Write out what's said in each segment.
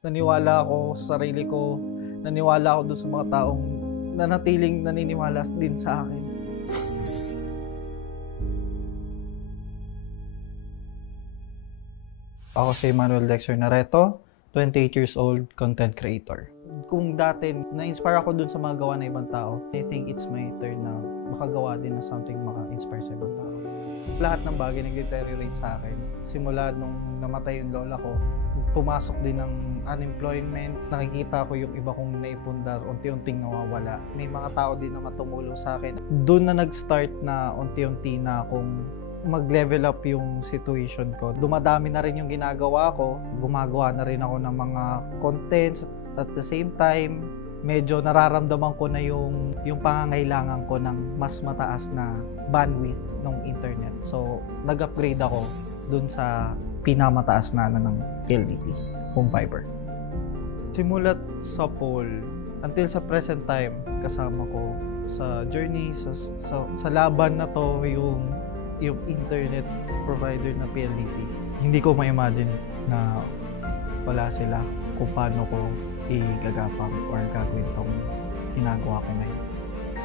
Naniwala ako sa sarili ko, naniwala ako dun sa mga taong nanatiling naniniwala din sa akin. Ako si Manuel Dexter Nareto, 28 years old, content creator. Kung dati na-inspire ako dun sa mga gawa ng ibang tao, I think it's my turn na makagawa din ng something maka-inspire sa ibang tao. Lahat ng bagay nag-deteriorate sa akin. Simula nung namatay yung lola ko, pumasok din ng unemployment. Nakikita ko yung iba kong naipundar, unti-unting nawawala. May mga tao din na tumulong sa akin. Doon na nag-start na unti-unti na akong mag-level up yung situation ko. Dumadami na rin yung ginagawa ko. Gumagawa na rin ako ng mga contents at the same time, medyo nararamdaman ko na yung pangangailangan ko ng mas mataas na bandwidth ng internet. So, nag-upgrade ako dun sa pinamataas na ng PLDT, home fiber. Simulat sa poll until sa present time, kasama ko sa journey, sa laban na to, yung internet provider na PLDT. Hindi ko ma-imagine na wala sila kung paano ko igagapang or gagawin tong ginagawa ko ngayon.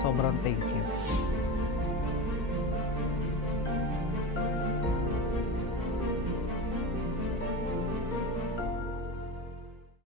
Sobrang thank you.